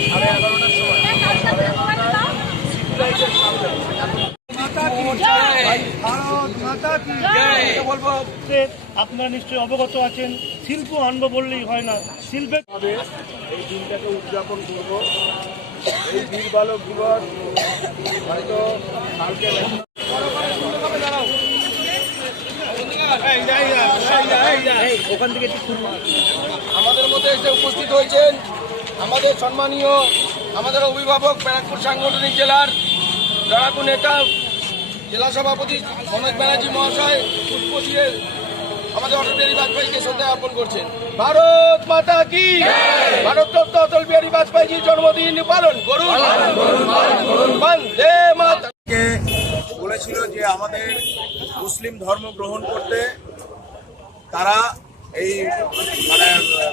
11:30টার সময় আপনারা নিশ্চয়ই অবগত আছেন, শিল্প আনবো বললেই হয় না, শিল্পের এই দিনটাকে উদযাপন করব। এই বীর বালক দিবস হয়তো কালকে আমাদের মধ্যে এসে উপস্থিত হয়েছেন আমাদের সম্মানীয় আমাদের অভিভাবক ব্যারাকপুর সাংগঠনিক জেলার লড়াকু নেতা জেলা সভাপতি মনোজ ব্যানার্জি মহাশয় পুষ্প দিয়ে আমাদের অটল বিহারী বাজপেয়ীকে শ্রদ্ধা অর্পণ করছেন। ভারত মাতা কি, ভারতরত্ন অটল বিহারী বাজপেয়ীজির জন্মদিন পালন করুন। বন্দে মাতরম। বলেছিল যে আমাদের মুসলিম ধর্ম গ্রহণ করতে তারা এই মানে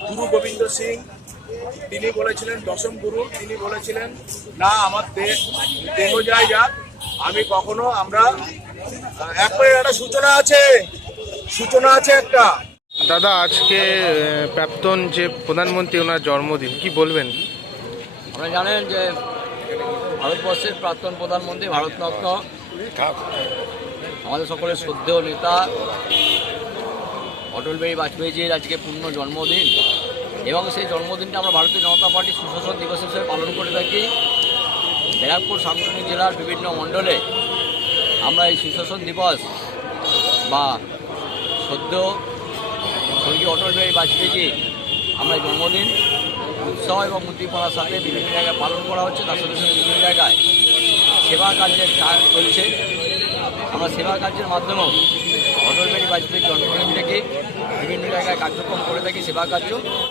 গুরু গোবিন্দ সিং তিনি বলেছিলেন, দশম গুরু, তিনি বলেছিলেন না আমার দেহ যায় যাক, আমি কখনো আমরা একটা সূচনা আছে একটা। দাদা, আজকে প্রাক্তন যে প্রধানমন্ত্রী ওনার জন্মদিন, কি বলবেন? আপনারা জানেন যে ভারতবর্ষের প্রাক্তন প্রধানমন্ত্রী ভারতরত্ন আমাদের সকলের শ্রদ্ধেয় নেতা অটল বিহারী বাজপেয়ীজির আজকে পূর্ণ জন্মদিন, এবং সেই জন্মদিনটা আমরা ভারতীয় জনতা পার্টির সুশাসন দিবস হিসেবে পালন করে থাকি। ব্যারাকপুর সাংগঠনিক জেলার বিভিন্ন মণ্ডলে আমরা এই সুশাসন দিবস বা শ্রদ্ধেয় স্বর্গীয় অটল বিহারী বাজপেয়ীজি আমরা জন্মদিন উৎসাহ এবং উদ্দীপনার সাথে বিভিন্ন জায়গায় পালন করা হচ্ছে। তার সাথে সাথে বিভিন্ন জায়গায় সেবা কার্যের কাজ চলছে। আমরা সেবা কার্যের মাধ্যমেও অটল বিহারী বাজপেয়ীর জন্মদিন থেকে বিভিন্ন জায়গায় কার্যক্রম করে থাকি, সেবা কার্য।